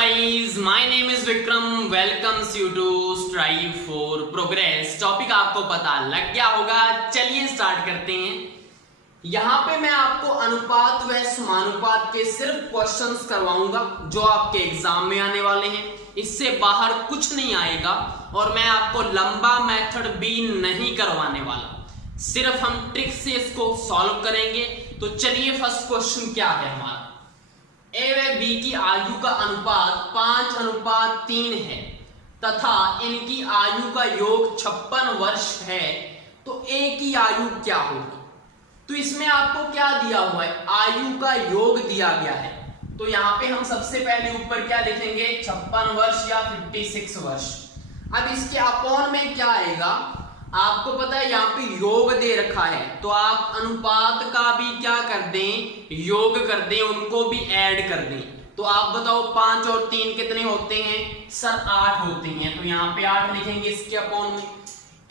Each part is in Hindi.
guys, my name is Vikram. Welcomes you to Strive for Progress. Topic आपको पता लग गया होगा, चलिए स्टार्ट करते हैं। यहाँ पे मैं आपको अनुपात व समानुपात के सिर्फ क्वेश्चंस करवाऊंगा जो आपके एग्जाम में आने वाले हैं। इससे बाहर कुछ नहीं आएगा और मैं आपको लंबा मेथड भी नहीं करवाने वाला, सिर्फ हम ट्रिक से इसको सॉल्व करेंगे। तो चलिए फर्स्ट क्वेश्चन क्या है हमारा, ए व बी की आयु का अनुपात 5:3 है तथा इनकी आयु का योग 56 वर्ष है, तो ए की आयु क्या होगी। तो इसमें आपको क्या दिया हुआ है, आयु का योग दिया गया है। तो यहाँ पे हम सबसे पहले ऊपर क्या लिखेंगे, 56 वर्ष या 56 वर्ष। अब इसके अपॉन में क्या आएगा, आपको पता है यहाँ पे योग दे रखा है, तो आप अनुपात का भी क्या कर दें, योग कर दें, उनको भी ऐड कर दें। तो आप बताओ 5 और 3 कितने होते हैं सर, 8 होते हैं। तो यहाँ पे 8 लिखेंगे इसके अपॉन में।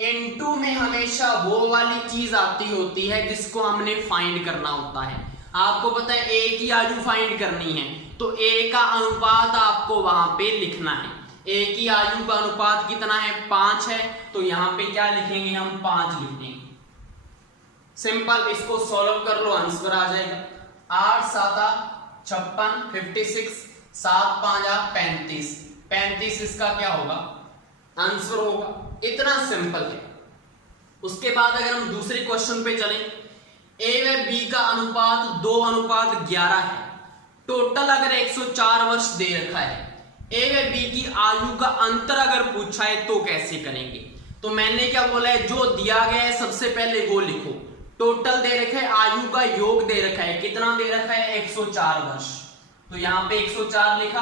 इनटू में हमेशा वो वाली चीज आती होती है जिसको हमने फाइंड करना होता है। आपको पता है ए की आयु फाइंड करनी है, तो ए का अनुपात आपको वहां पे लिखना है। ए की आयु का अनुपात कितना है, 5 है, तो यहाँ पे क्या लिखेंगे हम, 5 लिखेंगे। सिंपल, इसको सॉल्व कर लो, आंसर आ जाएगा 8 7 56 56 7 5 35 35 इसका क्या होगा, आंसर होगा। इतना सिंपल है। उसके बाद अगर हम दूसरे क्वेश्चन पे चलें, ए व बी का अनुपात 2:11 है, टोटल अगर 104 वर्ष दे रखा है। ए व बी की आयु का अंतर अगर पूछा है तो कैसे करेंगे। तो मैंने क्या बोला है, जो दिया गया है सबसे पहले वो लिखो। टोटल दे रखा है, आयु का योग दे रखा है, कितना दे रखा है, 104 वर्ष। तो यहाँ पे 104 लिखा।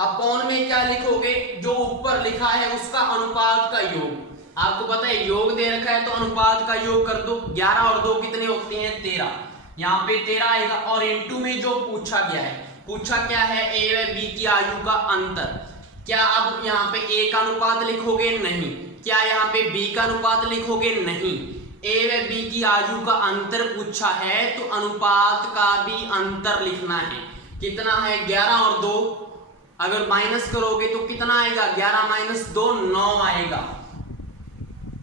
अपॉन में क्या लिखोगे, जो ऊपर लिखा है उसका अनुपात का योग। आपको पता है योग दे रखा है तो अनुपात का योग कर दो। 11 और 2 कितने होते हैं, 13। यहाँ पे 13 आएगा। और इनटू में जो पूछा गया है, पूछा क्या है, ए व बी की आयु का अंतर। क्या अब यहाँ पे ए का अनुपात लिखोगे, नहीं। क्या यहाँ पे बी का अनुपात लिखोगे, नहीं। ए व बी की आयु का अंतर पूछा है तो अनुपात का भी अंतर लिखना है। कितना है, 11 और 2 अगर माइनस करोगे तो कितना आएगा, 11 - 2 9 आएगा,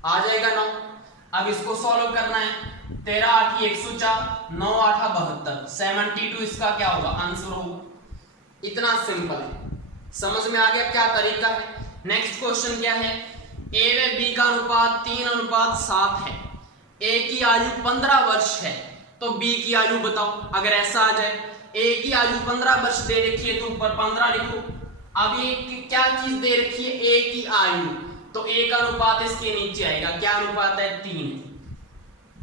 आ जाएगा 9। अब इसको सॉल्व करना है। 13 8 104, 9 8 72, 72 इसका क्या होगा, आंसर होगा। इतना सिंपल है, समझ में आ गया क्या तरीका है। नेक्स्ट क्वेश्चन क्या है, ए व बी का अनुपात 3:7 है। ए की आयु 15 वर्ष है, तो बी की आयु बताओ। अगर ऐसा आ जाए, ए की आयु 15 वर्ष दे रखी है तो ऊपर 15 लिखो। अब ये क्या चीज दे रखी है, ए की आयु, तो ए का अनुपात इसके नीचे आएगा। क्या अनुपात है, 3।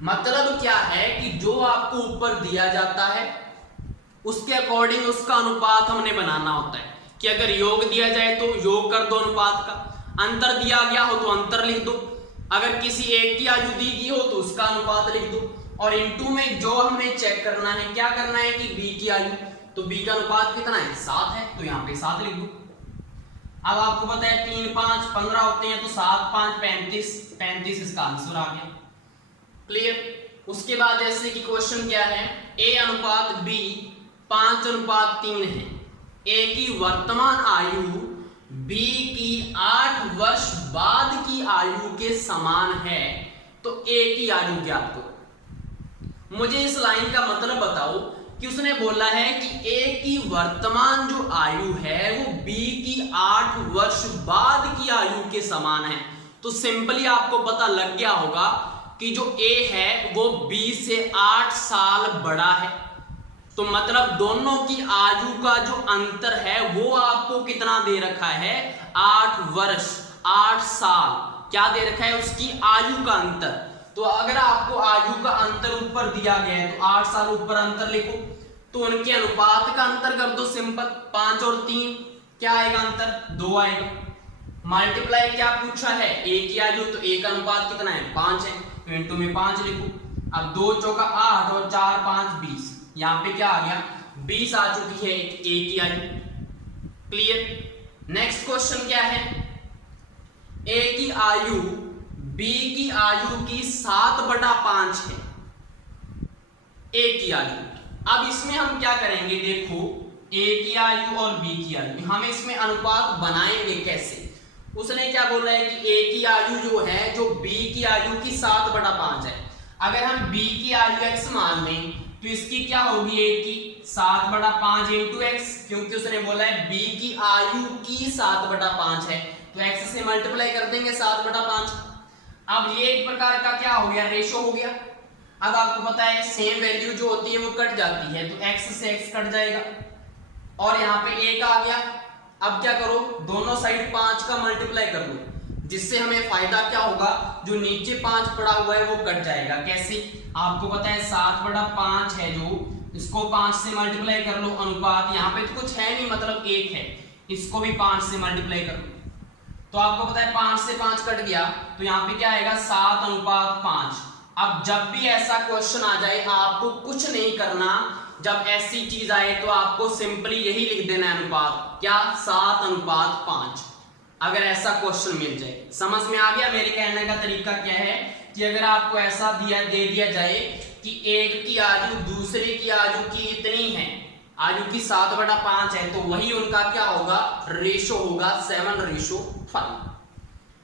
मतलब क्या है कि जो आपको ऊपर दिया जाता है उसके अकॉर्डिंग उसका अनुपात हमने बनाना होता है। कि अगर योग दिया जाए तो योग कर दो अनुपात का, अंतर दिया गया हो तो अंतर लिख दो, अगर किसी एक की आयु दी गई हो तो उसका अनुपात लिख दो। और इनटू में जो हमने चेक करना है, क्या करना है कि बी की आयु, तो बी का अनुपात कितना है, 7 है, तो यहाँ पे 7 लिख दो। अब आपको पता है 3 5 15 होते हैं, तो 7 5 35 35 इसका आंसर आ गया। क्लियर। उसके बाद जैसे कि क्वेश्चन क्या है, ए अनुपात बी 5:3 है। ए की वर्तमान आयु बी की 8 वर्ष बाद की आयु के समान है, तो ए की आयु ज्ञात करो। मुझे इस लाइन का मतलब बताओ कि उसने बोला है कि ए की वर्तमान जो आयु है वो बी की 8 वर्ष बाद की आयु के समान है। तो सिंपली आपको पता लग गया होगा कि जो ए है वो बी से 8 साल बड़ा है। तो मतलब दोनों की आयु का जो अंतर है वो आपको कितना दे रखा है, 8 वर्ष 8 साल। क्या दे रखा है, उसकी आयु का अंतर। तो अगर आपको आयु का अंतर ऊपर दिया गया है तो 8 साल ऊपर अंतर लिखो, तो उनके अनुपात का अंतर कर दो। सिंपल, 5 और 3 क्या आएगा अंतर, 2 आएगा। मल्टीप्लाई क्या पूछा है, ए की आयु, तो ए का अनुपात कितना है, 5 है, तो इनटू में 5 लिखो। अब 2 चौका 8 और 4 5 20, यहाँ पे क्या आ गया, 20 आ चुकी है ए की आयु। क्लियर। नेक्स्ट क्वेश्चन क्या है, ए की आयु बी की आयु की 7/5 है, ए की आयु। अब इसमें हम क्या करेंगे, देखो ए की आयु और बी की आयु, हम इसमें अनुपात बनाएंगे कैसे? उसने क्या बोला है कि ए की आयु जो है जो बी की आयु की 7/5 है। अगर हम बी की आयु x मान लें तो इसकी क्या होगी, ए की 7/5 इंटू एक्स, क्योंकि उसने बोला है बी की आयु की 7/5 है तो x से मल्टीप्लाई कर देंगे 7/5। अब ये एक प्रकार का क्या हो गया, रेशो हो गया। अब आपको पता है सेम वैल्यू जो होती है वो कट जाती है, तो x से x कट जाएगा और यहाँ पे 1 आ गया। अब क्या करो, दोनों साइड 5 का मल्टीप्लाई कर लो, जिससे हमें फायदा क्या होगा, जो नीचे 5 पड़ा हुआ है वो कट जाएगा। कैसे? आपको पता है 7/5 है जो, इसको 5 से मल्टीप्लाई कर लो, अनुपात यहाँ पे तो कुछ है नहीं मतलब 1 है, इसको भी 5 से मल्टीप्लाई कर लो तो आपको पता है 5 से 5 कट गया तो यहाँ पे क्या आएगा 7/5। अब जब भी ऐसा क्वेश्चन आ जाए आपको कुछ नहीं करना, जब ऐसी चीज आए तो आपको सिंपली यही लिख देना है अनुपात, क्या 7/5। अगर ऐसा क्वेश्चन मिल जाए, समझ में आ गया मेरे कहने का तरीका क्या है कि अगर आपको ऐसा दे दिया जाए कि एक की आयु दूसरे की आयु की इतनी है, आयु की 7/5 है, तो वही उनका क्या होगा, रेशो होगा 7:5।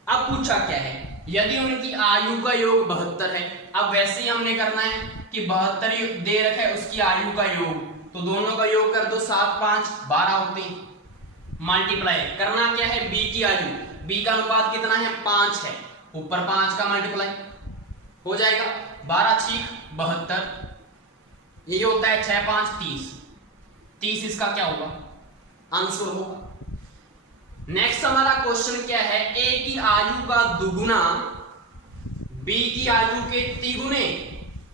अब पूछा क्या है, यदि उनकी आयु का योग 72 है। अब वैसे ही हमने करना है कि 72 दे रखा है उसकी आयु का योग, तो दोनों का योग कर दो, 7 5 12 होते हैं। मल्टीप्लाई करना क्या है, बी की आयु, बी का अनुपात कितना है 5 है, ऊपर 5 का मल्टीप्लाई हो जाएगा, 12 6 72, ये होता है 6 5 30, 30 इसका क्या होगा, आंसर होगा। नेक्स्ट हमारा क्वेश्चन क्या है, ए की आयु का दुगुना बी की आयु के तिगुने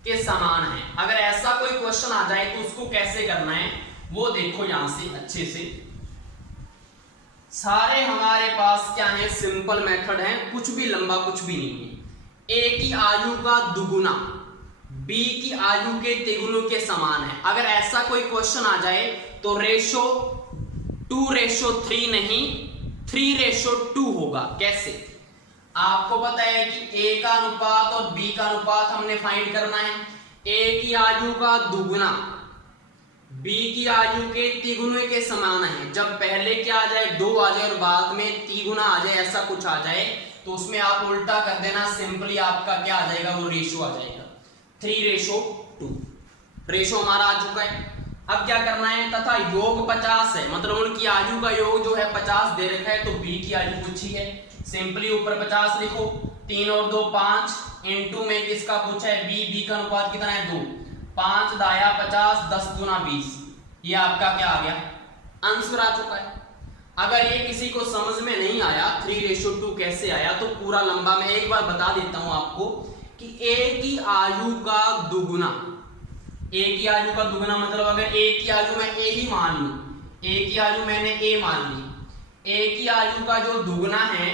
के समान है। अगर ऐसा कोई क्वेश्चन आ जाए तो उसको कैसे करना है वो देखो यहां से अच्छे से। सारे हमारे पास क्या है, सिंपल मेथड है, कुछ भी लंबा कुछ भी नहीं है। ए की आयु का दुगुना बी की आयु के तिगुनों के समान है। अगर ऐसा कोई क्वेश्चन आ जाए तो रेशो 2:3 नहीं 3:2 होगा। कैसे? आपको पता है कि ए का अनुपात और बी का अनुपात हमने फाइंड करना है। ए की आयु का दुगुना बी की आयु के तिगुने के समान है। जब पहले क्या आ जाए 2 आ जाए और बाद में तिगुना आ जाए, ऐसा कुछ आ जाए तो उसमें आप उल्टा कर देना, सिंपली आपका क्या आ जाएगा, वो रेशो आ जाएगा 3:2। रेशो हमारा आ चुका है। अब क्या करना है, तथा योग 50 है, मतलब उनकी आयु का योग जो है 50 दे रखा है, तो बी की आयु पूछी है, सिंपली ऊपर 50 लिखो, 3 और 2 5 इंटू में किसका पूछा है, बी का अनुपात कितना है 2, 5 दाया 50 10 दूना 20, ये आपका क्या आ गया, आंसर आ चुका है। अगर ये किसी को समझ में नहीं आया 3:2 कैसे आया, तो पूरा लंबा मैं एक बार बता देता हूं आपको कि ए की आयु का दुगुना, ए की आयु का दुगुना मतलब अगर ए की आयु मैं ए ही मान लूं, ए की आयु मैंने ए मान ली, ए की आयु का जो दुगुना है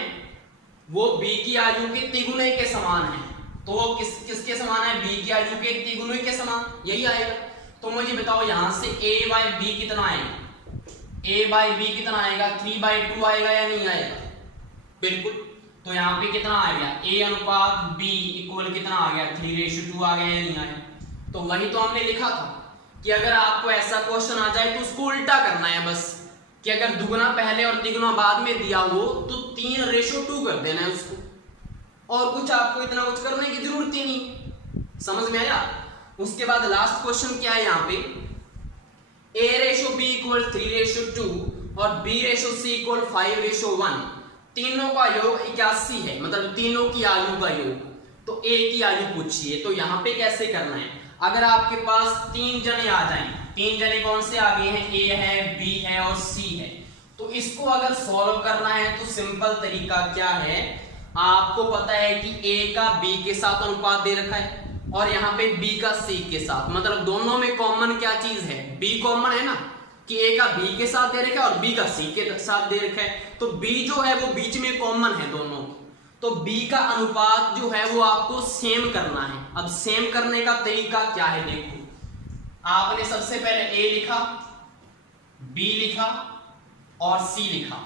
वो बी की आयु के तिगुने के समान है। तो वो किसके समान है, बी की आयु के तिगुने के समान, यही आएगा। तो मुझे बताओ यहां से a/b कितना आएगा, a/b कितना आएगा, 3/2 आएगा या नहीं आएगा, बिल्कुल। तो यहाँ पे कितना आ गया, a अनुपात b इक्वल कितना आ गया, 3:2 आ गया या नहीं आया। तो वही तो हमने लिखा था कि अगर आपको ऐसा क्वेश्चन आ जाए तो उसको उल्टा करना है बस, कि अगर दुगुना पहले और तिगुना बाद में दिया हो तो 3:2 कर देना है उसको, और कुछ आपको इतना कुछ करने की जरूरत ही नहीं। समझ में आया? उसके बाद लास्ट क्वेश्चन क्या है यहाँ पे, a/b इक्वल 3:2 और b/c इक्वल 5:1, तीनों का योग 81 है, मतलब तीनों की आयु का योग। तो a की आयु पूछिए, तो यहाँ पे कैसे करना है, अगर आपके पास 3 जने आ जाएं, 3 जने कौन से आ गए हैं, a है b है और c है, तो इसको अगर सॉल्व करना है तो सिंपल तरीका क्या है, आपको पता है कि a का b के साथ अनुपात दे रखा है और यहाँ पे b का c के साथ, मतलब दोनों में कॉमन क्या चीज है, b कॉमन है ना, कि a का b के साथ दे रखा है और b का c के साथ दे रखा है, तो b जो है वो बीच में कॉमन है दोनों, तो b का अनुपात जो है वो आपको सेम करना है। अब सेम करने का तरीका क्या है, देखो आपने सबसे पहले a लिखा, b लिखा और c लिखा,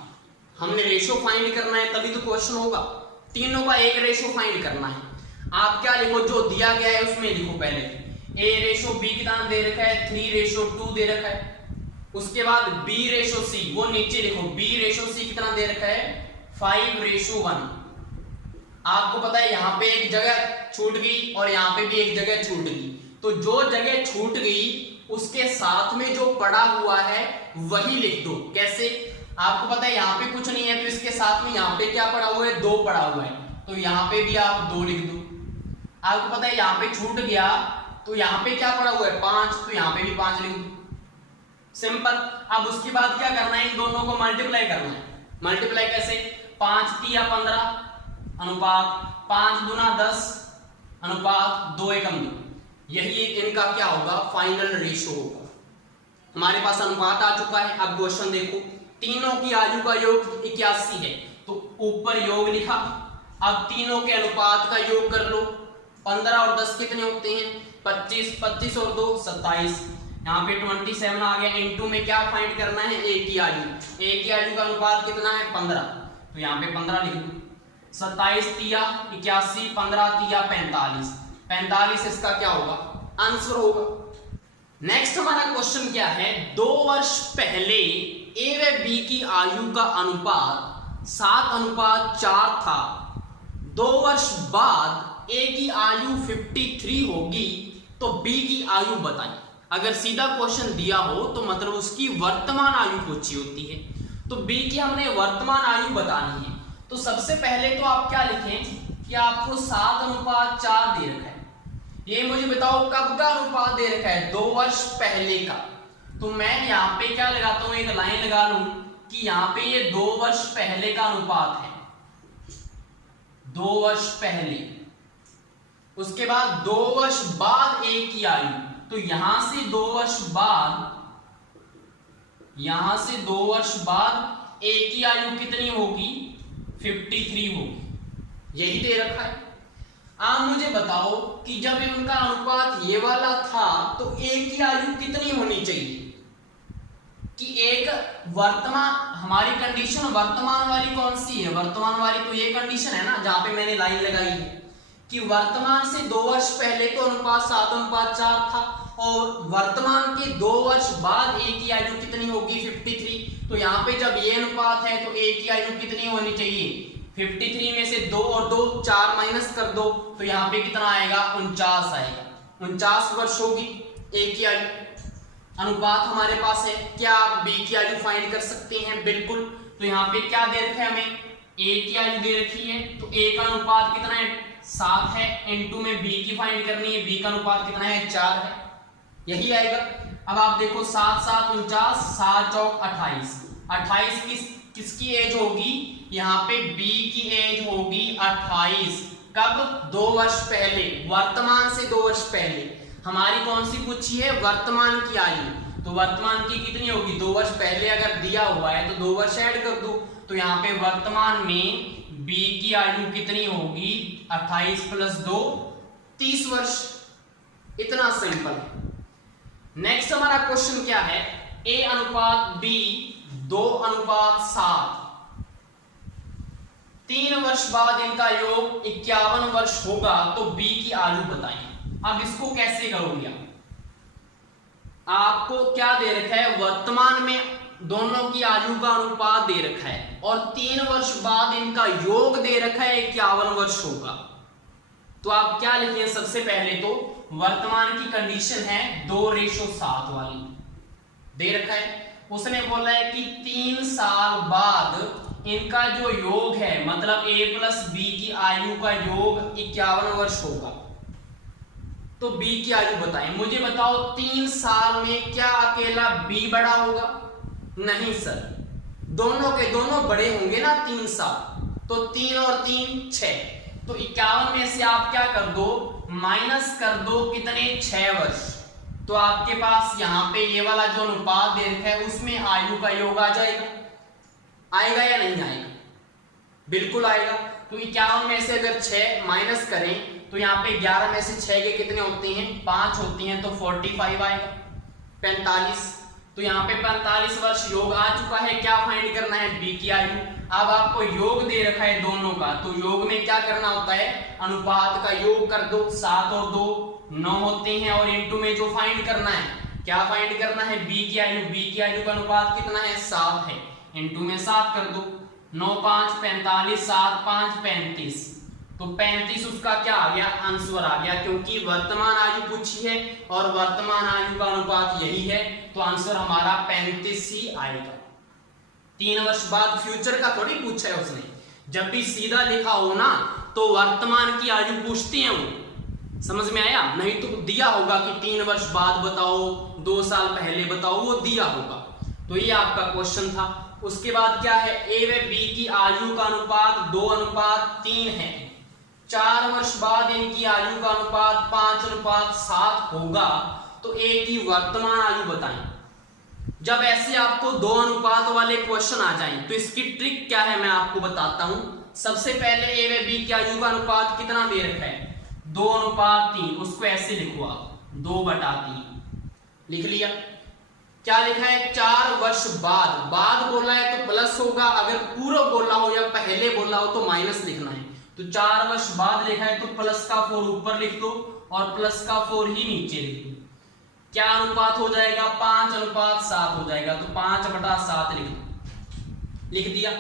हमने रेशो फाइंड करना है तभी तो क्वेश्चन होगा, तीनों का एक रेशो फाइंड करना है। आप क्या लिखो, जो दिया गया है उसमें लिखो, पहले a/b कितना दे रखा है, 3:2 दे रखा है, उसके बाद B/C, वो नीचे लिखो, B/C कितना दे रखा है 5:1। आपको पता है यहां पे एक जगह छूट गई और यहां पे भी एक जगह छूट गई, तो जो जगह छूट गई उसके साथ में जो पड़ा हुआ है वही लिख दो। कैसे? आपको पता है यहां पे कुछ नहीं है तो इसके साथ में यहां पे क्या पड़ा हुआ है 2 पड़ा हुआ है, तो यहां पे भी आप 2 लिख दो। आपको पता है यहां पे छूट गया तो यहां पे क्या पड़ा हुआ है 5, तो यहां पे भी 5 लिख दो। सिंपल। अब उसके बाद क्या करना है, इन दोनों को मल्टीप्लाई करना है। मल्टीप्लाई कैसे? 5 तिया 15 अनुपात 5 दूना 10 अनुपात 2 एकम 2। यही इनका क्या होगा फाइनल रेशो होगा। हमारे पास अनुपात आ चुका है। अब क्वेश्चन देखो, तीनों की आयु का योग 81 है, तो ऊपर योग लिखा। अब तीनों के अनुपात का योग कर लो। 15 और 10 कितने होते हैं 25, 25 और 2 27, यहाँ पे 27 आ गया। इनटू में क्या फाइंड करना है ए की आयु। ए की आयु का अनुपात कितना है 15, तो यहाँ पे 15 लिख दो। 27 तिया 81, 15 तिया 45, 45 इसका क्या होगा आंसर होगा। नेक्स्ट हमारा क्वेश्चन क्या है, 2 वर्ष पहले ए व बी की आयु का अनुपात 7:4 था। 2 वर्ष बाद ए की आयु 53 होगी तो बी की आयु बताएं। अगर सीधा क्वेश्चन दिया हो तो मतलब उसकी वर्तमान आयु पूछी होती है, तो बी की हमने वर्तमान आयु बतानी है। तो सबसे पहले तो आप क्या लिखें कि आपको 7:4 दे रखा है। ये मुझे बताओ कब का अनुपात दे रखा है 2 वर्ष पहले का। तो मैं यहाँ पे क्या लगाता हूं, एक लाइन लगा लूं कि यहाँ पे ये 2 वर्ष पहले का अनुपात है, 2 वर्ष पहले। उसके बाद 2 वर्ष बाद ए की आयु, तो यहां से 2 वर्ष बाद, यहां से 2 वर्ष बाद ए की आयु कितनी होगी 53 होगी। यही दे रखा है। आप मुझे बताओ कि जब इनका अनुपात ये वाला था तो ए की आयु कितनी होनी चाहिए कि एक वर्तमान, हमारी कंडीशन वर्तमान वाली कौन सी है, वर्तमान वाली तो ये कंडीशन है ना जहां पे मैंने लाइन लगाई है कि वर्तमान से 2 वर्ष पहले तो अनुपात 7:4 था और वर्तमान के 2 वर्ष बाद ए की आयु कितनी होगी 53। तो यहाँ पे जब ये अनुपात है तो ए की आयु कितनी होनी चाहिए 53 में से 2 और 2 4 माइनस कर दो, तो यहाँ पे कितना आएगा 49 आएगा। 49 वर्ष होगी ए की आयु। अनुपात हमारे पास है। क्या आप बी की आयु फाइंड कर सकते हैं? बिल्कुल। तो यहाँ पे क्या दे रखा है हमें, ए की आयु दे रखी है, तो ए का अनुपात कितना है 7 है, इनटू में बी की फाइंड करनी है, बी का अनुपात कितना है 4 है, यही आएगा। अब आप देखो 7 7 49, 7 चौक 28, 28 किसकी एज होगी, यहाँ पे बी की एज होगी 28। कब? 2 वर्ष पहले, वर्तमान से 2 वर्ष पहले। हमारी कौन सी पूछी है, वर्तमान की आयु, तो वर्तमान की कितनी होगी 2 वर्ष पहले अगर दिया हुआ है तो 2 वर्ष ऐड कर दो, तो यहाँ पे वर्तमान में बी की आयु कितनी होगी 28 + 2 30 वर्ष। इतना सिंपल है। नेक्स्ट हमारा क्वेश्चन क्या है, ए अनुपात बी 2:7, 3 वर्ष बाद इनका योग 51 वर्ष होगा तो बी की आयु बताएं। अब इसको कैसे करोगे, आपको क्या दे रखा है, वर्तमान में दोनों की आयु का अनुपात दे रखा है और 3 वर्ष बाद इनका योग दे रखा है 51 वर्ष होगा। तो आप क्या लिखें, सबसे पहले तो वर्तमान की कंडीशन है 2:7 वाली दे रखा है। उसने बोला है कि 3 साल बाद इनका जो योग है, मतलब a + b की आयु का योग 51 वर्ष होगा, तो b की आयु बताएं। मुझे बताओ 3 साल में क्या अकेला b बड़ा होगा? नहीं सर, दोनों के दोनों बड़े होंगे ना 3 साल, तो 3 और 3 6, तो 51 में से आप क्या कर दो, माइनस कर दो कितने 6 वर्ष, तो आपके पास यहाँ पे ये वाला जो अनुपात दे रखा है उसमें आयु का योग आ जाएगा। आएगा या नहीं आएगा? बिल्कुल आएगा। तो 51 में से अगर 6 माइनस करें तो यहाँ पे 11 में से 6 के कितने होते हैं 5 होती हैं, तो 45 आएगा 45। तो यहाँ पे 45 वर्ष योग आ चुका है। क्या फाइंड करना है, बी की आयु। अब आपको योग दे रखा है दोनों का, तो योग में क्या करना होता है, अनुपात का योग कर दो, 7 और 2 9 होते हैं और इनटू में जो फाइंड करना है क्या फाइंड करना है, बी की वैल्यू। बी की वैल्यू का अनुपात कितना है, 7 है। इनटू में 7 कर दो, 9 5 45, 7 5 35, तो 35 उसका क्या आ गया, आंसर आ गया, क्योंकि वर्तमान आयु पूछी है और वर्तमान आयु का अनुपात यही है, तो आंसर हमारा 35 ही आएगा। 3 वर्ष बाद, फ्यूचर का थोड़ी पूछा है उसने। जब भी सीधा लिखा हो ना तो वर्तमान की आयु पूछते हैं वो, समझ में आया। नहीं तो दिया होगा कि 3 वर्ष बाद बताओ, 2 साल पहले बताओ, वो दिया होगा। तो ये आपका क्वेश्चन था। उसके बाद क्या है, ए व बी की आयु का अनुपात 2:3 है। 4 वर्ष बाद इनकी आयु का अनुपात 5:7 होगा, तो ए की वर्तमान आयु बताएं। जब ऐसे आपको 2 अनुपात वाले क्वेश्चन आ जाएं तो इसकी ट्रिक क्या है मैं आपको बताता हूं। सबसे पहले ए व बी की आयु का अनुपात कितना दे रखा है, 2:3, उसको ऐसे लिखो आप, 2/3 लिख लिया। क्या लिखा है, 4 वर्ष बाद, बाद बोला है तो प्लस होगा, अगर पूर्व बोला हो या पहले बोला हो तो माइनस लिखना है। तो 4 वर्ष बाद लिखा है तो प्लस का 4 ऊपर लिख दो और प्लस का 4 ही नीचे लिख दो। क्या अनुपात हो जाएगा, 5:7 हो जाएगा, तो 5/7 लिख दिया।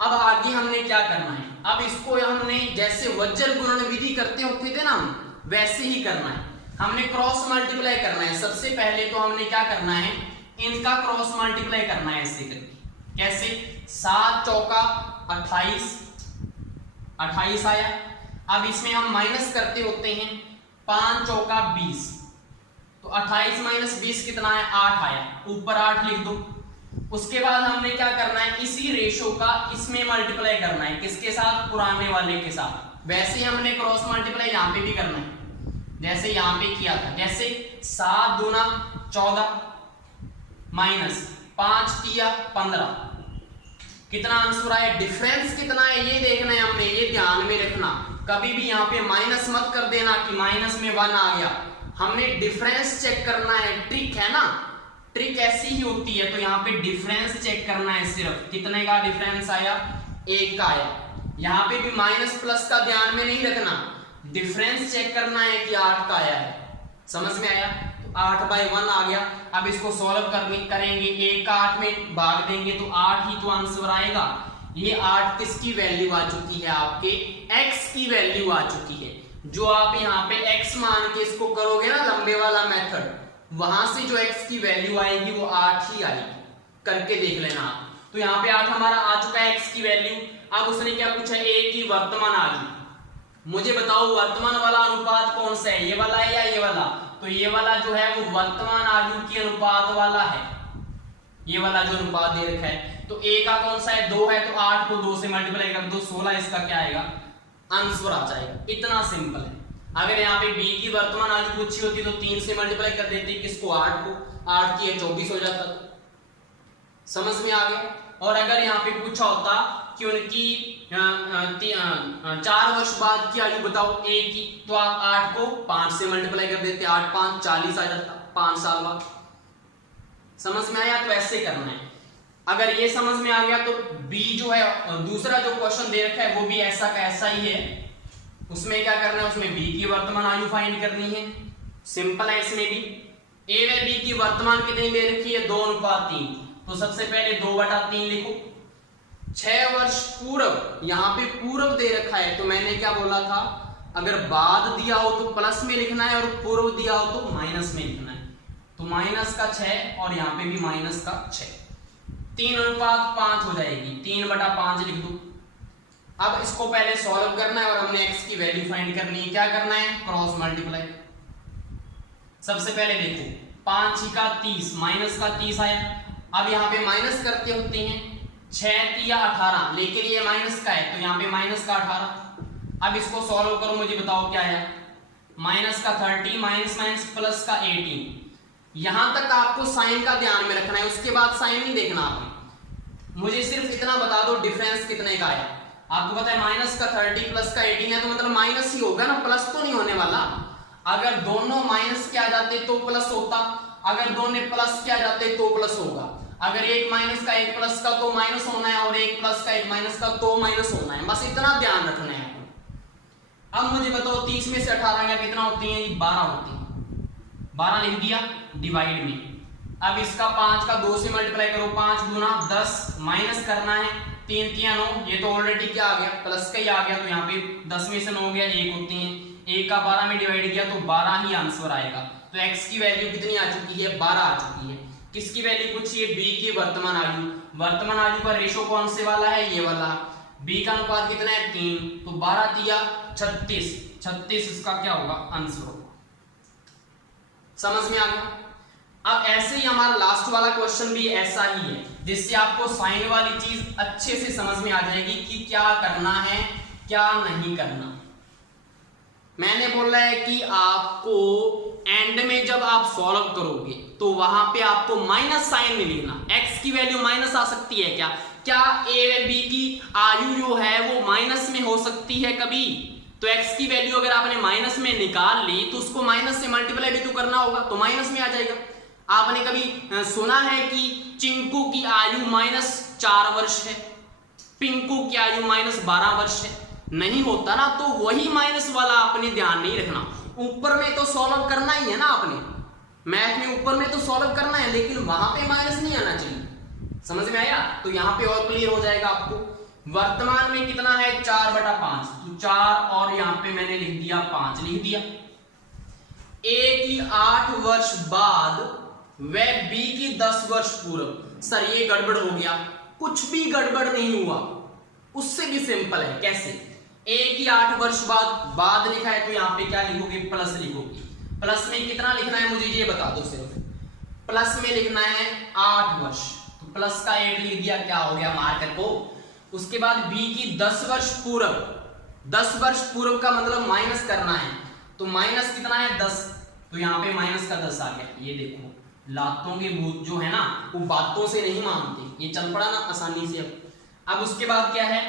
अब आगे हमने क्या करना है, अब इसको हमने जैसे वज्र गुणन विधि करते होते थे ना हम, वैसे ही करना है। हमने क्रॉस मल्टीप्लाई करना है। सबसे पहले तो हमने क्या करना है, इनका क्रॉस मल्टीप्लाई करना है ऐसे करके। कैसे, 7 चौका 28, 28 आया। अब इसमें हम माइनस करते होते हैं, 5 चौका 20, तो 28 माइनस 20 कितना है, 8 आया, ऊपर 8 लिख दो। उसके बाद हमने क्या करना है, इसी रेशो का इसमें मल्टीप्लाई करना है, किसके साथ, पुराने वाले के साथ। वैसे हमने क्रॉस मल्टीप्लाई यहाँ पे भी करना है, जैसे यहाँ पे किया था। जैसे 7 दूना 14 माइनस 5 किया 15, कितना आंसर आया, डिफरेंस कितना है ये देखना है हमने, ये ध्यान में रखना। कभी भी यहाँ पे माइनस मत कर देना कि माइनस में 1 आ गया, हमने डिफरेंस चेक करना है। ट्रिक है ना, ट्रिक ऐसी ही होती है। तो यहाँ पे डिफरेंस चेक करना है, सिर्फ कितने का डिफरेंस आया, 1 का आया। यहाँ पे भी माइनस प्लस का ध्यान में नहीं रखना, डिफरेंस चेक करना है कि 8 का आया है। समझ में आया, तो 8/1 आ गया। अब इसको सॉल्व करेंगे, 1 का 8 में भाग देंगे तो 8 ही तो आंसर आएगा। ये 8 किसकी वैल्यू आ चुकी है, आपके x की वैल्यू आ चुकी है। जो आप यहाँ पे x मान के इसको करोगे ना लंबे वाला मेथड, वहां से जो x की वैल्यू आएगी वो 8 ही आएगी, करके देख लेना आप। तो यहाँ पे 8 हमारा आ चुका है x की वैल्यू। अब उसने क्या पूछा, a की वर्तमान आयु। मुझे बताओ वर्तमान वाला अनुपात कौन सा है, ये वाला है या ये वाला। तो ये वाला जो है वो वर्तमान आयु की अनुपात वाला है, ये वाला जो अनुपात दे रखा है। तो a का कौन सा है, 2 है, तो 8 को 2 से मल्टीप्लाई कर दो, 16 इसका क्या आएगा, आंसर आ जाएगा। इतना सिंपल है। अगर यहाँ पे b की वर्तमान आयु पूछी होती तो 3 से मल्टीप्लाई कर देते, किसको, 8 को, 8 की 24 हो जाता। समझ में आ गया। और अगर यहाँ पे पूछा होता कि उनकी 4 वर्ष बाद की आयु बताओ a की, तो आप 8 को 5 से मल्टीप्लाई कर देते, 8 5 40 आ जाता, 5 साल बाद। समझ में आया, तो ऐसे करना है। अगर ये समझ में आ गया तो b जो है, दूसरा जो क्वेश्चन दे रखा है वो भी ऐसा का ऐसा ही है। उसमें क्या करना है, उसमें b की वर्तमान आयु फाइंड करनी है। सिंपल है इसमें भी। a व b की वर्तमान कितनी दे रखी है, 2:3। तो सबसे पहले 2/3 लिखो। 6 वर्ष पूर्व, यहाँ पे पूर्व दे रखा है, तो मैंने क्या बोला था, अगर बाद दिया हो तो प्लस में लिखना है और पूर्व दिया हो तो माइनस में लिखना है। तो माइनस का 6 और यहाँ पे भी माइनस का 6, 3:5 हो जाएगी, 3/5 लिख दो। अब इसको पहले सॉल्व करना है और हमने x की वैल्यू फाइंड करनी है। क्या करना है, क्रॉस मल्टीप्लाई। सबसे पहले देखो, 5 का 30 माइनस का 30 आया। अब यहाँ पे माइनस करते होते हैं, 6 या 18, लेकिन ये माइनस का है तो यहाँ पे माइनस का 18। अब इसको सॉल्व करो, मुझे बताओ क्या आया, माइनस का 30 माइनस माइनस प्लस का 18। यहां तक आपको साइन का ध्यान में रखना है, उसके बाद साइन नहीं देखना आपने। मुझे सिर्फ इतना बता दो डिफरेंस कितने का आया। आपको पता है माइनस का 30 प्लस का 18 है, तो मतलब माइनस ही होगा ना, प्लस तो नहीं होने वाला। अगर दोनों माइनस के आ जाते तो प्लस होता, अगर दोनों प्लस के आ जाते तो प्लस होगा। अगर एक माइनस का एक प्लस का तो माइनस होना है, और एक प्लस का एक माइनस का तो माइनस होना है। बस इतना ध्यान रखना है आपको। अब मुझे बताओ 30 में से 18 क्या कितना होती है, 12 होती है। 12 लिख दिया डिवाइड में। अब इसका 5 का 2 से मल्टीप्लाई करो, 5 दूना 10, माइनस करना है 3 3 9, ये तो ऑलरेडी क्या आ गया प्लस का ही आ गया, तो यहाँ पे 10 में से 9 गया 1 होते हैं, 1 का 12 में डिवाइड किया तो 12 ही आंसर आएगा। तो x की वैल्यू कितनी आ चुकी है 12 आ चुकी है। किसकी वैल्यू पूछिए b की वर्तमान आयु। वर्तमान आयु का रेशो कौन से वाला है ये वाला, b का अनुपात कितना है 3, तो 12 दिया 36, 36 इसका क्या होगा आंसर होगा। समझ में आ गया। अब ऐसे ही हमारा लास्ट वाला क्वेश्चन भी ऐसा ही है, जिससे आपको साइन वाली चीज अच्छे से समझ में आ जाएगी कि क्या करना है क्या नहीं करना। मैंने बोला है कि आपको एंड में जब आप सॉल्व करोगे तो वहां पे आपको माइनस साइन नहीं लेना। x की वैल्यू माइनस आ सकती है क्या, क्या a व b की आयु जो है वो माइनस में हो सकती है कभी, तो x की वैल्यू अगर आपने माइनस में निकाल ली तो उसको माइनस से मल्टीप्लाई भी तो करना होगा, तो माइनस में आ जाएगा। आपने कभी सुना है कि चिंकू की आयु -4 वर्ष है, पिंकू की आयु -12 वर्ष है, नहीं होता ना, तो वही माइनस वाला आपने ध्यान नहीं रखना। ऊपर में तो सॉल्व करना ही है ना, आपने मैथ में ऊपर में तो सॉल्व करना है, लेकिन वहां पे माइनस नहीं आना चाहिए। समझ में आया, तो यहाँ पे और क्लियर हो जाएगा आपको। वर्तमान में कितना है 4/5, तो 4 और यहाँ पे मैंने लिख दिया 5 लिख दिया। a की 8 वर्ष बाद व b की 10 वर्ष पूर्व। सर ये गड़बड़ हो गया, कुछ भी गड़बड़ नहीं हुआ, उससे भी सिंपल है। कैसे, a की 8 वर्ष बाद लिखा है तो यहाँ पे क्या लिखोगे प्लस लिखोगे। प्लस में कितना लिखना है मुझे ये बता दो, सिर्फ प्लस में लिखना है 8 वर्ष, तो प्लस का 8 लिख दिया, क्या हो गया मार्कर को। उसके बाद b की 10 वर्ष पूर्व, 10 वर्ष पूर्व का मतलब माइनस करना है, तो माइनस कितना है 10, तो यहाँ पे माइनस का 10 आ गया। ये देखो लातों के भूत जो है ना वो बातों से नहीं मानते, ये चल पड़ा ना आसानी से। अब उसके बाद क्या है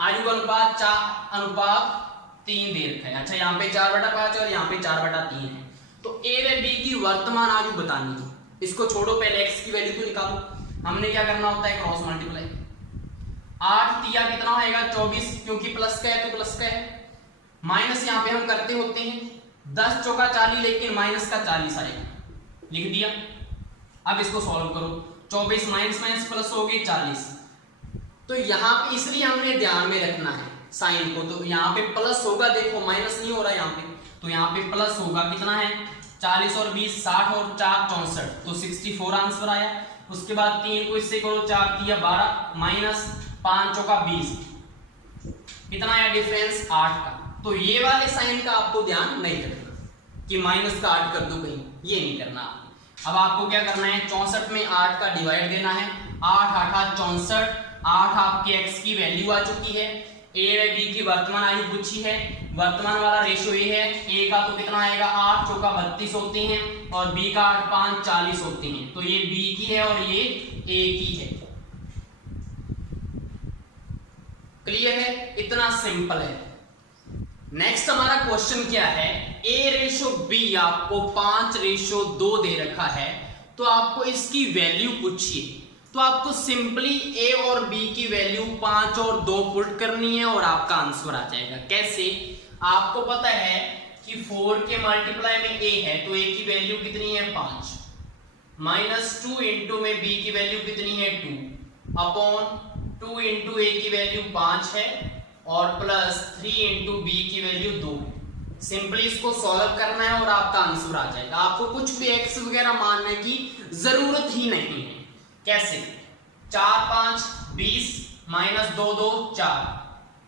आयु का अनुपात 3 दे रखा है। अच्छा यहाँ पे 4/5 और यहाँ पे 4/3 है, तो a व b की वर्तमान आयु बतानी है। इसको छोड़ो, पहले x की वैल्यू तो निकालो। हमने क्या करना होता है क्रॉस मल्टीप्लाई। 8 तिया कितना होगा 24, क्योंकि प्लस का है तो प्लस का है, माइनस यहाँ पे हम करते होते हैं 10 चौका 40, लेकिन माइनस का 40 आएगा, लिख दिया। अब इसको सॉल्व करो, 24 माइनस माइनस प्लस हो गई 40, तो यहाँ पे इसलिए हमने ध्यान में रखना है साइन को, तो यहाँ पे प्लस होगा, देखो माइनस नहीं हो रहा यहाँ पे, तो यहाँ पे प्लस होगा। कितना है 40 और 20 60 और 4 64, तो 64 आंसर आया। उसके बाद 3 को इससे करो, 4 तिया 12 माइनस 5 चौका 20, कितना आया डिफरेंस 8 का। तो ये वाले साइन का आपको ध्यान नहीं रखना कि माइनस का 8 कर दो कहीं, ये नहीं करना। अब आपको क्या करना है 64 में 8 का डिवाइड देना है, 8 8 64, 8 आपके x की वैल्यू आ चुकी है। a व b की वर्तमान आयु पूछी है, वर्तमान वाला रेशो ये है, a का तो कितना आएगा 8 चौका 32 होते हैं और b का 8 5 40 होते हैं, तो ये b की है और ये a की है। क्लियर है, इतना सिंपल है। नेक्स्ट हमारा क्वेश्चन क्या है, a/b आपको 5/2 दे रखा है, तो आपको इसकी वैल्यू पूछिए, तो आपको सिंपली a और b की वैल्यू 5 और 2 पुट करनी है और आपका आंसर आ जाएगा। कैसे, आपको पता है कि 4 के मल्टीप्लाई में a है, तो a की वैल्यू कितनी है 5, -2 इंटू में b की वैल्यू कितनी है 2 अपॉन 2 इंटू a की वैल्यू 5 है और प्लस 3 इंटू b की वैल्यू 2। सिंपली इसको सॉल्व करना है और आपका आंसर आ जाएगा। आपको कुछ भी x वगैरह मानने की जरूरत ही नहीं है। कैसे, 4 5 20 -2 2 4,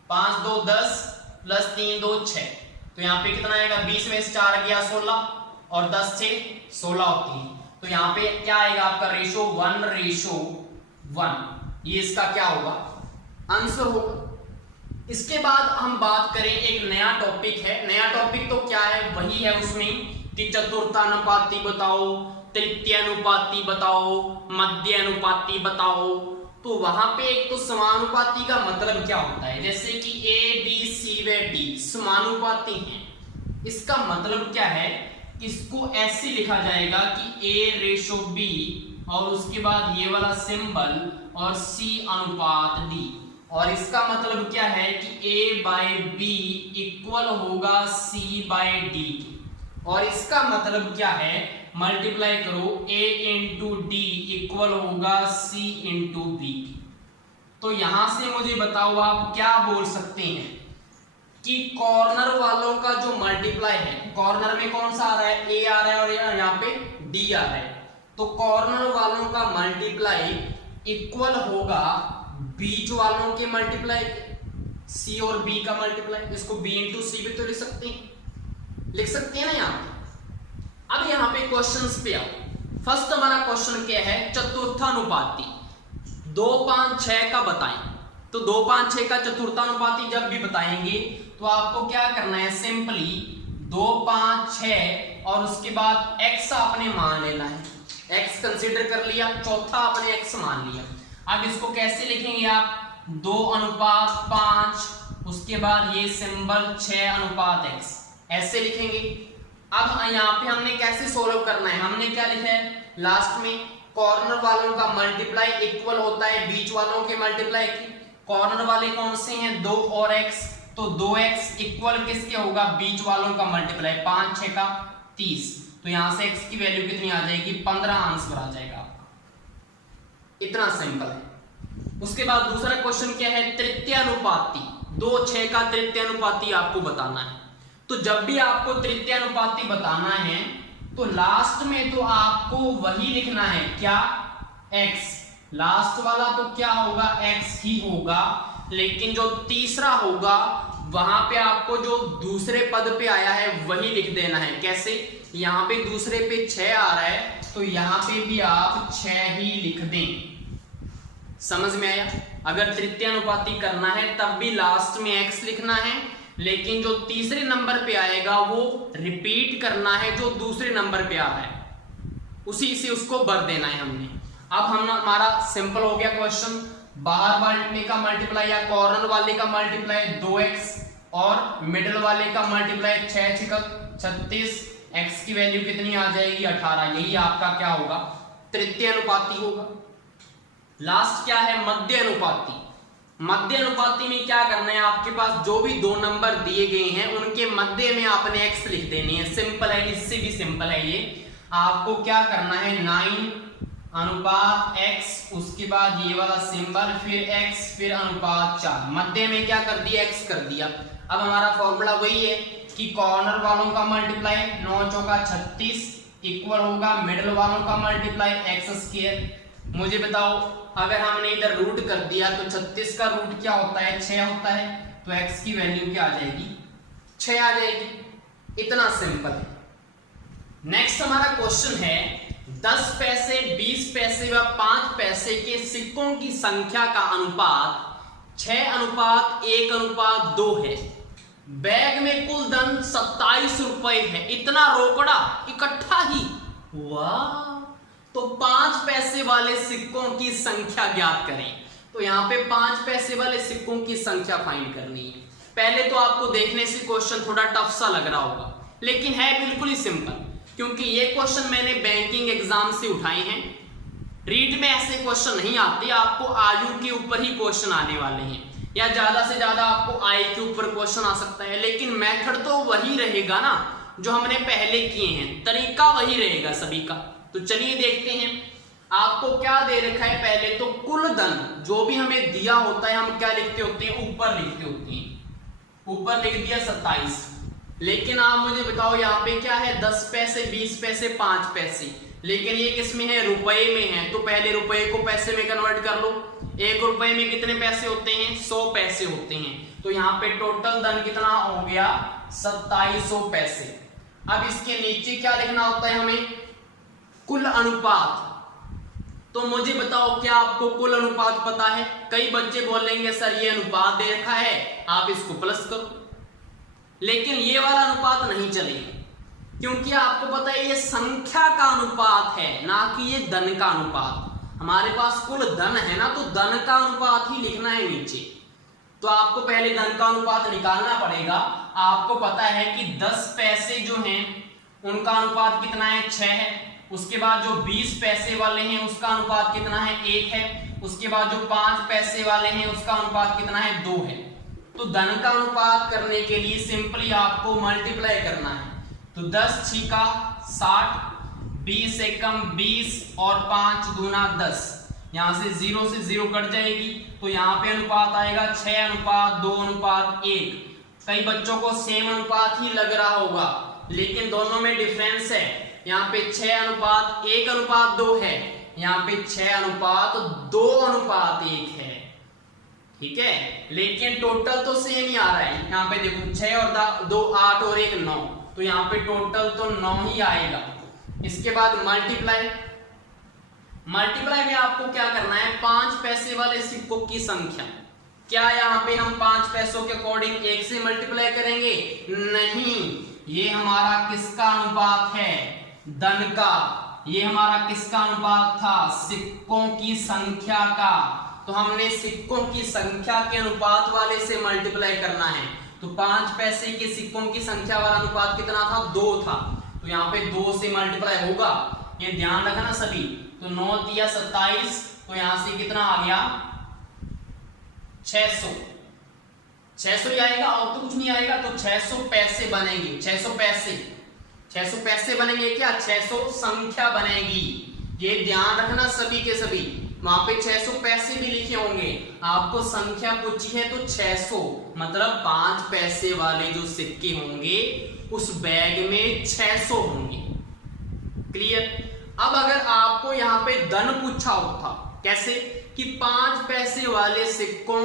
5 2 10 प्लस 3 2 6, तो यहाँ पे कितना आएगा 20 में से 4 गया 16 और 10 से 16 होती है, तो यहाँ पे क्या आएगा आपका रेशो 1/1, ये इसका क्या होगा आंसर होगा। इसके बाद हम बात करें, एक नया टॉपिक है। नया टॉपिक तो क्या है, वही है उसमें कि चतुर्थानुपाती बताओ, तृतीयानुपाती बताओ, मध्यानुपाती बताओ। तो वहां पे एक तो समानुपाती का मतलब क्या होता है, जैसे कि a b c व d समानुपाती हैं, इसका मतलब क्या है, इसको ऐसे लिखा जाएगा कि a/b और उसके बाद ये वाला सिंबल और c अनुपात d, और इसका मतलब क्या है कि a/b इक्वल होगा c/d। और इसका मतलब क्या है, मल्टीप्लाई करो a इंटू डी इक्वल होगा c इंटू बी। तो यहां से मुझे बताओ आप क्या बोल सकते हैं कि कॉर्नर वालों का जो मल्टीप्लाई है, कॉर्नर में कौन सा आ रहा है, a आ रहा है और यहाँ पे d आ रहा है, तो कॉर्नर वालों का मल्टीप्लाई इक्वल होगा बीच वालों के मल्टीप्लाई, c और b का मल्टीप्लाई। इसको b इंटू सी भी तो लिख सकते हैं ना यहाँ पे। अब यहाँ पे क्वेश्चंस पे आओ। फर्स्ट हमारा क्वेश्चन क्या है, चतुर्थानुपाती 2 5 6 का बताएं। तो 2 5 6 का चतुर्थानुपाती जब भी बताएंगे तो आपको क्या करना है, सिंपली 2 5 6 और उसके बाद x आपने मान लेना है, x कंसीडर कर लिया, चौथा आपने x मान लिया। अब इसको कैसे लिखेंगे आप, 2 अनुपात 5, उसके बाद ये सिंबल 6 अनुपात x, ऐसे लिखेंगे। अब यहाँ पे हमने कैसे सोल्व करना है, हमने क्या लिखा है लास्ट में, कॉर्नर वालों का मल्टीप्लाई इक्वल होता है बीच वालों के मल्टीप्लाई की। कॉर्नर वाले कौन से हैं, 2 और x, तो 2x इक्वल किसके होगा, बीच वालों का मल्टीप्लाई, 5 6 का 30। तो यहां से x की वैल्यू कितनी आ जाएगी, 15 आंसर आ जाएगा आपका। इतना सिंपल है। उसके बाद दूसरा क्वेश्चन क्या है, तृतीयानुपाती 2 6 का तृतीयानुपाती आपको बताना है। तो जब भी आपको तृतीयानुपाती बताना है तो लास्ट में तो आपको वही लिखना है, क्या, x, लास्ट वाला तो क्या होगा, x ही होगा, लेकिन जो तीसरा होगा वहां पे आपको जो दूसरे पद पे आया है वही लिख देना है। कैसे, यहाँ पे दूसरे पे 6 आ रहा है तो यहाँ पे भी आप 6 ही लिख दें। समझ में आया? अगर तृतीयानुपाती करना है तब भी लास्ट में x लिखना है, लेकिन जो तीसरे नंबर पे आएगा वो रिपीट करना है जो दूसरे नंबर पे आ रहा है, उसी से उसको भर देना है हमने। अब हमारा सिंपल हो गया क्वेश्चन, बाहर वाले का मल्टीप्लाई या कॉर्नर वाले का मल्टीप्लाई 2x और मिडिल वाले का मल्टीप्लाई 6 6 36, x की वैल्यू कितनी आ जाएगी, 18। यही आपका क्या होगा, तृतीय अनुपाती होगा। लास्ट क्या है, मध्य अनुपाती। मध्य अनुपाती में क्या करना है, आपके पास जो भी 2 नंबर दिए गए हैं उनके मध्य में आपने x लिख देनी है। सिंपल है, इससे भी सिंपल है ये। आपको क्या करना है, 9 अनुपात x, उसके बाद ये वाला सिंबल, फिर x, फिर अनुपात 4, मध्य में क्या कर दिया, x कर दिया। अब हमारा फॉर्मूला वही है कि कॉर्नर वालों का मल्टीप्लाई 9 चौका 36 इक्वल होगा मिडिल वालों का मल्टीप्लाई x स्क्वायर। मुझे बताओ, अगर हमने इधर रूट कर दिया तो 36 का रूट क्या होता है, 6 होता है, तो x की वैल्यू क्या आ जाएगी, 6 आ जाएगी। इतना सिंपल है। नेक्स्ट हमारा क्वेश्चन है, 10 पैसे 20 पैसे व 5 पैसे के सिक्कों की संख्या का अनुपात 6 अनुपात 1 अनुपात 2 है। बैग में कुल धन 27 रुपए है। इतना रोकड़ा इकट्ठा ही, वाह। तो 5 पैसे वाले सिक्कों की संख्या ज्ञात करें। तो यहाँ पे 5 पैसे वाले सिक्कों की संख्या फाइंड करनी है। पहले तो आपको देखने से क्वेश्चन थोड़ा टफ सा लग रहा होगा, लेकिन है बिल्कुल ही सिंपल, क्योंकि ये क्वेश्चन मैंने बैंकिंग एग्जाम से उठाए हैं। रीट में ऐसे क्वेश्चन नहीं आते, आपको आयु के ऊपर ही क्वेश्चन आने वाले हैं, या ज्यादा से ज्यादा आपको आय के ऊपर क्वेश्चन आ सकता है, लेकिन मेथड तो वही रहेगा ना जो हमने पहले किए हैं, तरीका वही रहेगा सभी का। तो चलिए देखते हैं, आपको क्या दे रखा है। पहले तो कुल धन जो भी हमें दिया होता है हम क्या लिखते होते हैं, ऊपर लिखते होते हैं। ऊपर लिख दिया 27, लेकिन आप मुझे बताओ यहाँ पे क्या है, 10 पैसे 20 पैसे 5 पैसे, लेकिन ये किस में है, रुपए में है। तो पहले रुपए को पैसे में कन्वर्ट कर लो। 1 रुपए में कितने पैसे होते हैं, 100 पैसे होते हैं। तो यहाँ पे टोटल धन कितना हो गया, 2700 पैसे। अब इसके नीचे क्या लिखना होता है हमें, कुल अनुपात। तो मुझे बताओ, क्या आपको कुल अनुपात पता है? कई बच्चे बोलेंगे सर ये अनुपात दे रखा है, आप इसको प्लस करो, लेकिन ये वाला अनुपात नहीं चलेगा, क्योंकि आपको पता है ये संख्या का अनुपात है, ना कि ये धन का अनुपात। हमारे पास कुल धन है ना, तो धन का अनुपात ही लिखना है नीचे। तो आपको पहले धन का अनुपात निकालना पड़ेगा। आपको पता है कि 10 पैसे जो हैं उनका अनुपात कितना है, 6 है। उसके बाद जो 20 पैसे वाले हैं उसका अनुपात कितना है, 1 है। उसके बाद जो 5 पैसे वाले हैं उसका अनुपात कितना है, 2 है। तो धन का अनुपात करने के लिए सिंपली आपको मल्टीप्लाई करना है। तो 10 छिका 60, 20 एकम 20 और 5 दूना 10। यहां से 0 से 0 कट जाएगी, तो यहाँ पे अनुपात आएगा 6:2:1। कई बच्चों को सेम अनुपात ही लग रहा होगा, लेकिन दोनों में डिफरेंस है। यहाँ पे 6:1:2 है, यहाँ पे 6:2:1 है। ठीक है, लेकिन टोटल तो सेम ही आ रहा है। यहाँ पे देखो 6 और 2 8 और 1 9, तो यहाँ पे टोटल तो 9 ही आएगा। इसके बाद मल्टीप्लाई में आपको क्या करना है, 5 पैसे वाले सिक्कों की संख्या। क्या यहाँ पे हम 5 पैसों के अकॉर्डिंग 1 से मल्टीप्लाई करेंगे? नहीं, ये हमारा किसका अनुपात है? धन का। ये हमारा किसका अनुपात था? सिक्कों की संख्या का। तो हमने सिक्कों की संख्या के अनुपात वाले से मल्टीप्लाई करना है। तो 5 पैसे के सिक्कों की संख्या वाला अनुपात कितना था? 2 था। तो यहाँ पे 2 से मल्टीप्लाई होगा, ये ध्यान रखना सभी। तो 9 दिया 27, तो यहां से कितना आ गया? 600 ही आएगा, और तो कुछ नहीं आएगा। तो 600 पैसे बनेंगे। 600 पैसे बनेंगे क्या? 600 संख्या बनेगी। ये ध्यान रखना सभी के सभी। वहां पे 600 पैसे भी लिखे होंगे, आपको संख्या पूछी है तो 600 मतलब 5 पैसे वाले जो सिक्के होंगे उस बैग में 600 होंगे। क्लियर? अब अगर आपको यहाँ पे धन पूछा होता, कैसे कि 5 पैसे वाले सिक्कों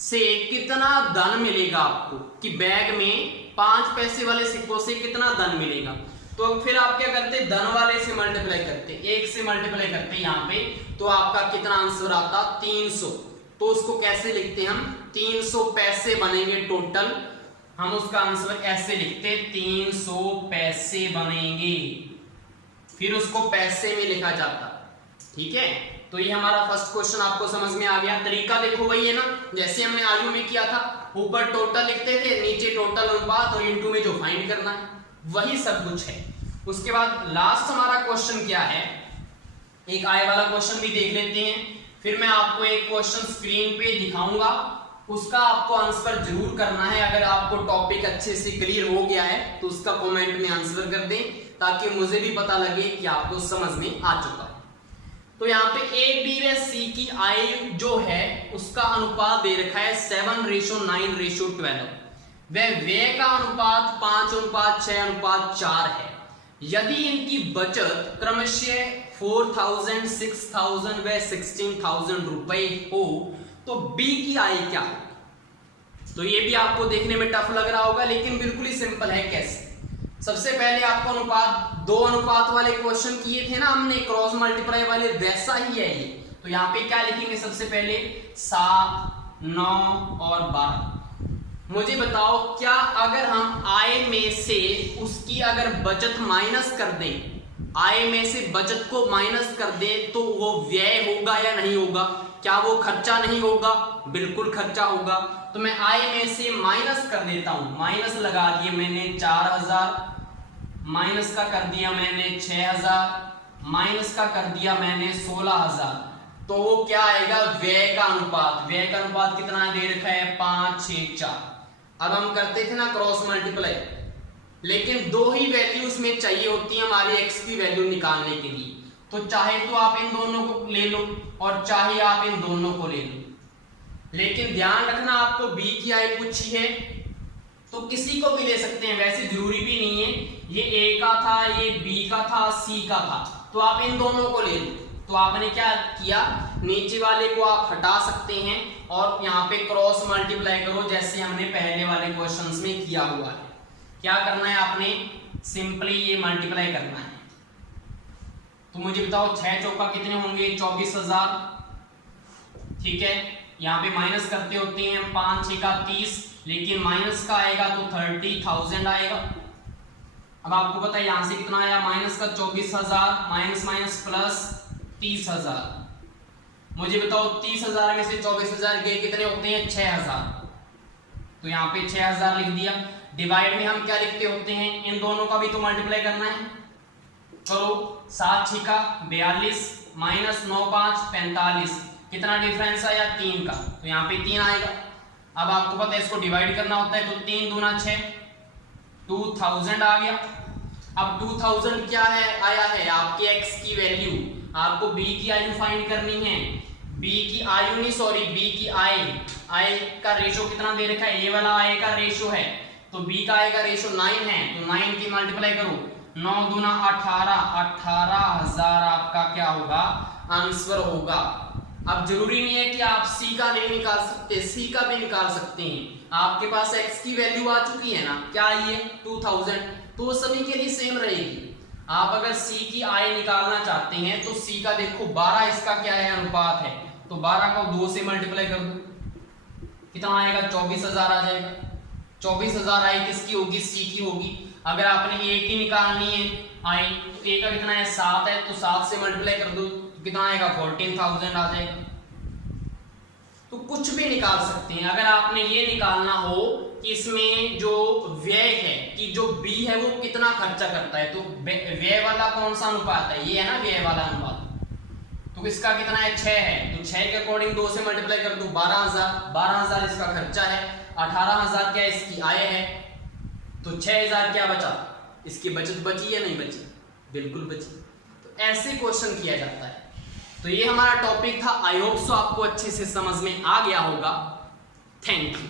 से कितना धन मिलेगा आपको, कि बैग में 5 पैसे वाले सिक्कों से कितना धन मिलेगा, तो फिर आप क्या करते? धन वाले से मल्टीप्लाई करते, 1 से मल्टीप्लाई करते यहाँ पे, तो आपका कितना आंसर आता? 300। तो उसको कैसे लिखते हम? 300 पैसे बनेंगे टोटल। हम उसका आंसर ऐसे लिखते, 300 पैसे बनेंगे, फिर उसको पैसे में लिखा जाता। ठीक है, तो ये हमारा फर्स्ट क्वेश्चन आपको समझ में आ गया। तरीका देखो वही है ना, जैसे हमने आयु में किया था, ऊपर टोटल लिखते थे, नीचे टोटल अनुपात और इनटू में जो फाइंड करना है, वही सब कुछ है। उसके बाद लास्ट हमारा क्वेश्चन क्या है, एक आय वाला क्वेश्चन भी देख लेते हैं, फिर मैं आपको एक क्वेश्चन स्क्रीन पे दिखाऊंगा, उसका आपको आंसर जरूर करना है। अगर आपको टॉपिक अच्छे से क्लियर हो गया है तो उसका कमेंट में आंसर कर दें, ताकि मुझे भी पता लगे कि आपको समझ में आ चुका है। तो यहाँ पे ए, बी व सी की आय जो है उसका अनुपात दे रखा है 7:9:12। वह व्यय का अनुपात 5:6:4 है। यदि इनकी बचत क्रमशः 4000, 6000 व 16000 रुपए हो तो बी की आय क्या है? तो ये भी आपको देखने में टफ लग रहा होगा, लेकिन बिल्कुल ही सिंपल है। कैसे? सबसे पहले आपको अनुपात, 2 अनुपात वाले क्वेश्चन किए थे ना हमने, क्रॉस मल्टीप्लाई वाले, वैसा ही है ये। तो यहाँ पे क्या लिखेंगे? सबसे पहले 7, 9 और 12। मुझे बताओ, क्या अगर हम आय में से उसकी अगर बचत माइनस कर दें, आय में से बचत को माइनस कर दें, तो वो व्यय होगा या नहीं होगा? क्या वो खर्चा नहीं होगा? बिल्कुल खर्चा होगा। तो मैं आय में से माइनस कर देता हूं, माइनस लगा दिए मैंने 4000, माइनस का कर दिया मैंने 6000, माइनस का कर दिया मैंने 16000। तो वो क्या आएगा? व्यय का अनुपात। व्यय का अनुपात कितना दे रखा है? 5:6:4। अब हम करते थे ना क्रॉस मल्टीप्लाई, लेकिन 2 ही वैल्यूज में चाहिए होती है हमारी एक्स की वैल्यू निकालने के लिए। तो चाहे तो आप इन दोनों को ले लो और चाहे आप इन दोनों को ले लो, लेकिन ध्यान रखना आपको बी की आय पूछी है तो किसी को भी ले सकते हैं, वैसे जरूरी भी नहीं है। ये ए का था, ये बी का था, सी का था, तो आप इन दोनों को ले लो। तो आपने क्या किया? नीचे वाले को आप हटा सकते हैं और यहाँ पे क्रॉस मल्टीप्लाई करो, जैसे हमने पहले वाले क्वेश्चंस में किया हुआ है। क्या करना है आपने? सिंपली ये मल्टीप्लाई करना है। तो मुझे बताओ 6 चौका कितने होंगे? 24000। ठीक है, यहाँ पे माइनस करते होते हैं, 5×6 = 30, लेकिन माइनस का आएगा तो 30,000 आएगा। अब आपको पता है यहां से कितना आया? माइनस का 24000, माइनस माइनस प्लस 30,000। मुझे बताओ 30,000 में से 24,000 गए कितने होते हैं? 6,000। तो यहाँ पे 6,000 लिख दिया। डिवाइड में हम क्या लिखते होते हैं? इन दोनों का भी तो मल्टीप्लाई करना है। चलो 7×6 = 42, माइनस 9×5 = 45। कितना डिफरेंस आया? 3 का। तो यहाँ पे 3 आएगा। अब आपको पता है इसको डिवाइड करना होता है, तो 3 दूना 6, 2000 आ गया। अब 2000 क्या है आया है आपके x की वैल्यू, आपको b की आयु फाइंड करनी है। b की आयु नहीं सॉरी b की आय का रेशो कितना दे रखा है, ये वाला आय का रेशो है, तो b का आय का रेशो 9 है, तो 9 की मल्टीप्लाई करो, 9 दूना 18,000 आपका क्या होगा आंसर होगा। अब जरूरी नहीं है कि आप c का नहीं निकाल सकते, c का भी निकाल सकते हैं। आपके पास x की वैल्यू आ चुकी है ना, क्या आई है 2000, तो सभी के लिए सेम रहेगी। आप अगर c की आय निकालना चाहते हैं तो c का देखो 12 इसका क्या है अनुपात है, तो 12 को 2 से मल्टीप्लाई कर दो, कितना आएगा 24,000 आ जाएगा। 24,000 आय किसकी होगी, c की होगी। अगर आपने a की निकालनी है आय, तो a का कितना है 7 है, तो 7 से मल्टीप्लाई कर दो, तो कितना आएगा 14,000 आ जाएगा। तो कुछ भी निकाल सकते हैं। अगर आपने ये निकालना हो कि इसमें जो व्यय है कि जो b है वो कितना खर्चा करता है, तो व्यय वाला कौन सा अनुपात है, ये है ना व्यय वाला अनुपात, तो इसका कितना है 6 है, तो 6 के अकॉर्डिंग 2 से मल्टीप्लाई कर दो, 12,000 इसका खर्चा है, 18,000 क्या इसकी आय है, तो 6,000 क्या बचा, इसकी बचत बची या नहीं बची, बिल्कुल बची। तो ऐसे क्वेश्चन किया जाता है। तो ये हमारा टॉपिक था। आई होप सो आपको अच्छे से समझ में आ गया होगा। Thank you.